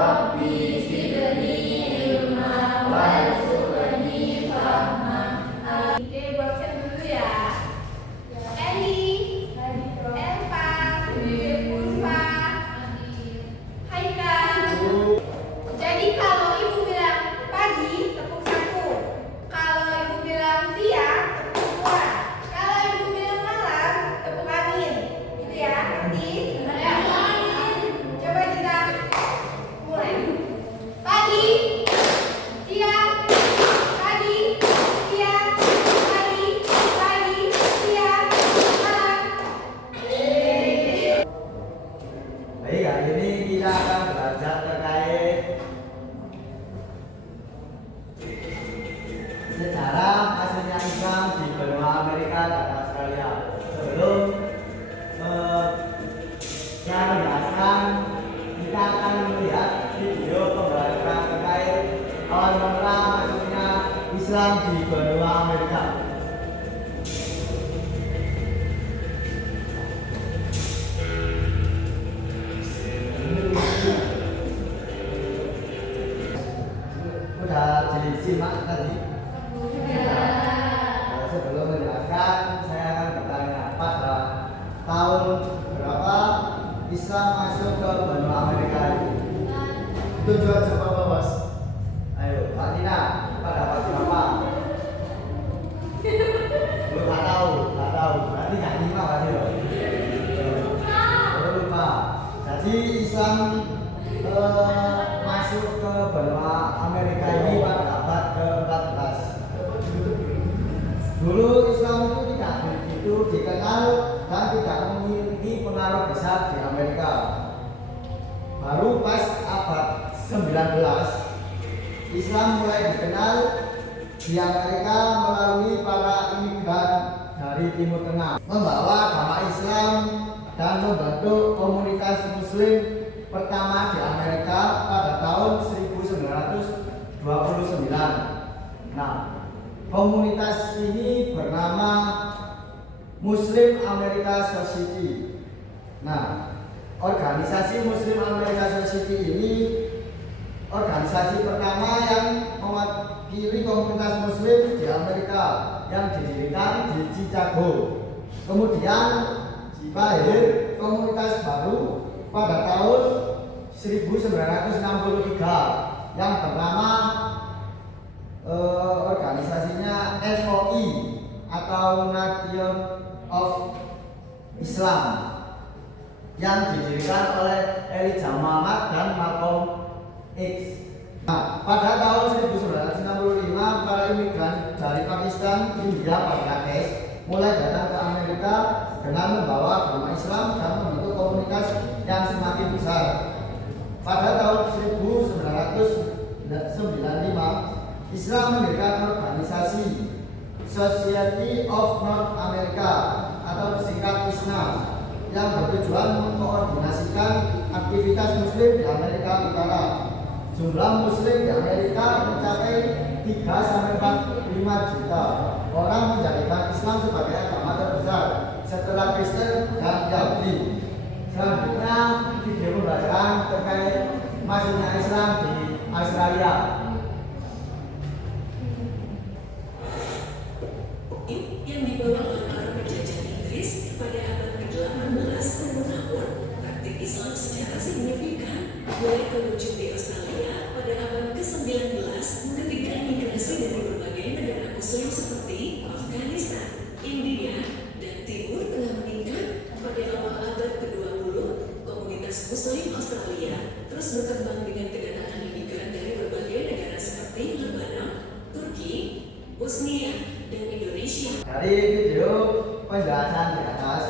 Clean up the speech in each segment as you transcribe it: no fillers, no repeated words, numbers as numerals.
Rabbi zidni ilma warzuqni fahma. Oke, buatkan dulu ya. Eli, Elva, Purva, Haikal. Jadi kalau ibu bilang pagi, tepuk satu. Kalau ibu bilang siang, tepuk dua. Kalau ibu bilang malam, tepuk angin. Gitu ya, nanti. Coba kita mulai. Pagi, siang, pagi, siang, pagi, pagi, siang, malam. Baik, hari ini kita akan belajar terkait sejarah masuknya Islam di benua Amerika dan Australia. Sebelum saya menjelaskan, kita akan melihat video pembelajaran terkait awal mula masuknya Islam di benua Amerika. Sudah disimak tadi? Sebelum menjelaskan, saya akan bertanya, pada tahun berapa Islam masuk ke benua Amerika itu? Tujuan apa, Bos? Ayo, Pak Tina, pada tahun berapa? Belum, nggak tahu. Berarti nggak nyimak berarti loh. Lupa. Jadi Islam masuk ke benua Amerika ini pada abad ke-14. Dulu Islam itu tidak begitu dikenal dan tidak memiliki pengaruh besar di Amerika. Baru pas abad 19 Islam mulai dikenal di Amerika melalui para imigran dari Timur Tengah, membawa agama Islam dan membentuk komunitas Muslim pertama di Amerika pada tahun 1929. Nah, komunitas ini bernama Muslim America Society. Nah, organisasi Muslim America Society ini organisasi pertama yang mewakili komunitas Muslim di Amerika yang didirikan di Chicago. Kemudian lahir komunitas baru pada tahun 1963 yang bernama organisasinya NOI atau Nation of Islam yang didirikan oleh Elijah Muhammad dan Malcolm X. Nah, pada tahun 1965 para imigran dari Pakistan, India, Bangladesh mulai datang ke Amerika dengan membawa agama Islam dan membentuk komunitas yang semakin besar. Pada tahun 1995 Islam mendirikan organisasi Society of North America atau disingkat ISNA yang bertujuan mengkoordinasikan aktivitas Muslim di Amerika Utara. Jumlah Muslim di Amerika mencapai 3-5 juta orang, menjadikan Islam sebagai agama terbesar setelah Kristen dan Yahudi. Selanjutnya video pembelajaran terkait masuknya Islam di Australia. Yang dibawa oleh para penjajah Inggris pada abad ke-18, namun praktik Islam secara signifikan mulai terwujud di Australia pada abad ke-19 ketika imigrasi dari berbagai negara Muslim seperti Afghanistan, India, dan Timur Tengah meningkat. Pada awal abad ke-20, komunitas Muslim Australia terus berkembang dengan kedatangan imigran dari berbagai negara seperti Lebanon, Turki, Bosnia, dan Indonesia. Dari video penjelasan di atas,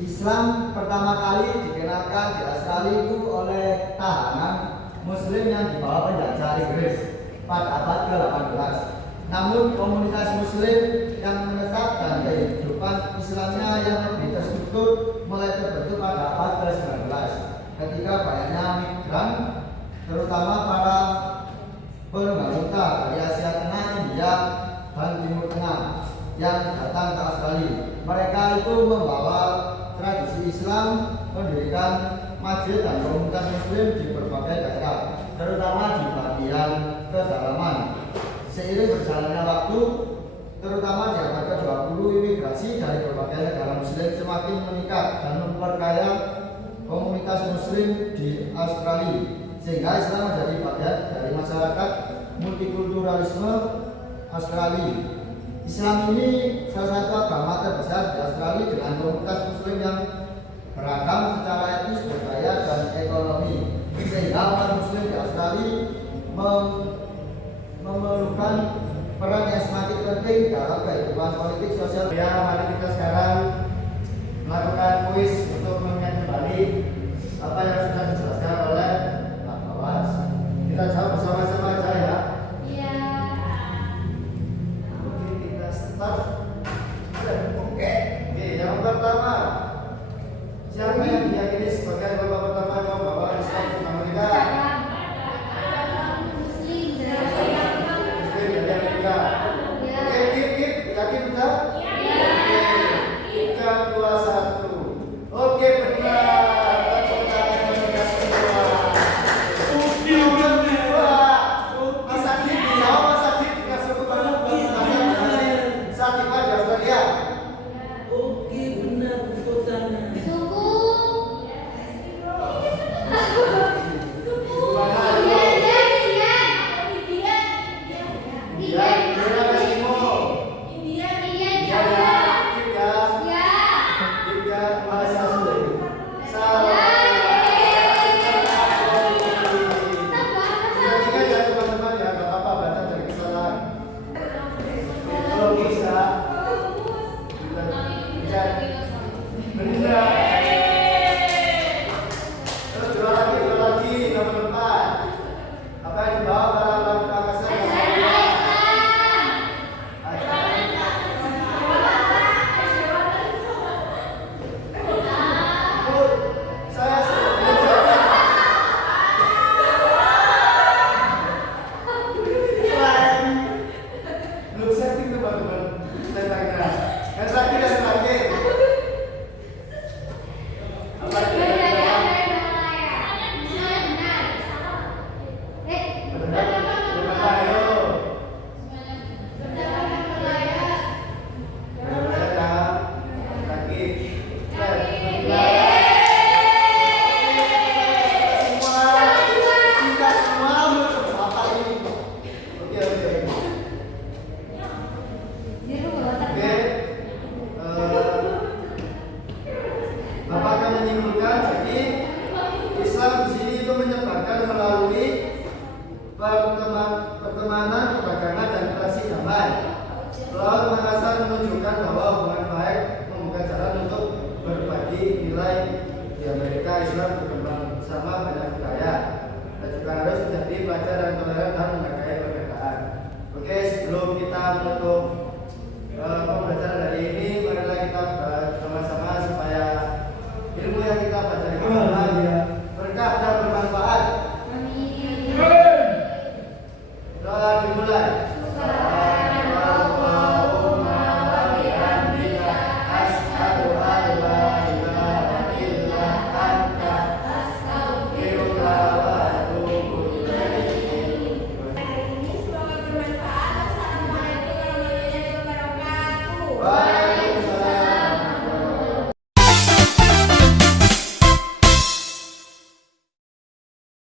Islam pertama kali dikenalkan di Australia itu oleh tahanan Muslim yang dibawa penjajah Inggris pada abad ke-18. Namun komunitas Muslim yang menetap dan kehidupan Islamnya yang lebih terstruktur mulai terbentuk pada abad ke-19 ketika banyaknya migran, terutama para pengguna dari Asia Tengah, India, dan Timur Tengah yang datang ke Australia. Mereka itu membawa tradisi Islam mendirikan masjid dan komunitas muslim di berbagai daerah, terutama di bagian pedalaman. Seiring berjalannya waktu, terutama di abad ke-20, imigrasi dari berbagai negara muslim semakin meningkat dan memperkaya komunitas muslim di Australia, sehingga Islam menjadi bagian dari masyarakat multikulturalisme Australia. Islam ini salah satu agama terbesar di Australia dengan komunitas muslim yang beragam secara etnis, budaya, dan ekonomi, sehingga umat muslim di Australia memerlukan peran yang semakin penting dalam kehidupan politik sosial. Ya, mari kita sekarang melakukan kuis untuk mengingat kembali apa yang sudah dijelaskan oleh Pak Bawas. Kita jawab bersama-sama aja ya. Iya. Oke, kita start. Oke, yang pertama, siapa yang diyakini sebagai bapak pertama yang membawa Islam ke Amerika? Muslim Muslim dari Amerika. Oke, kip, yakin sudah? Oke, 3, 2, 1. Oke, benar. Tepuk tangan untuk yang kedua. Mas Adit dijawab, Mas Adit dikasih kepada Mas Adit di Australia. Oke, benar, tepuk tangan. suku Mana? India. India apa Timur? India. India ya, kip ya. Ya. 3, 2, 1. Salah. Tiga-tiga ya teman-teman ya, nggak apa-apa, baca dari kesalahan. Kalau bisa, benar. Terus dua lagi, nomor 4. Apa yang dibawa para pelaku angkasa yang saya? Belum setting teman-teman tentangnya. Yang terakhir dan terakhir. Apa itu? Benar. Benar, ayo. Benar ya. Kaki. Kita semua apa ini? Oke. Oke, Bapak akan menyimpulkan jadi Islam di sini itu menyebarkan melalui pertemanan, keberagaman, dan relasi damai. Laut Makassar menunjukkan bahwa hubungan baik membuka jalan untuk berbagi nilai di Amerika. Islam berkembang bersama banyak budaya dan juga harus menjadi pelajaran toleran dan menghargai perbedaan. Oke, sebelum kita menutup pembelajaran hari ini, marilah kita bersama-sama supaya ilmu yang kita pelajari bersama berkah dan bermanfaat. Doa dimulai. Allahumma wa bihamdika asyhadu an la ilaha illa anta astaghfiruka wa atubu ilaik. Hari ini semoga bermanfaat. Assalamualaikum warahmatullahi wabarakatuh. Waalaikumsalam.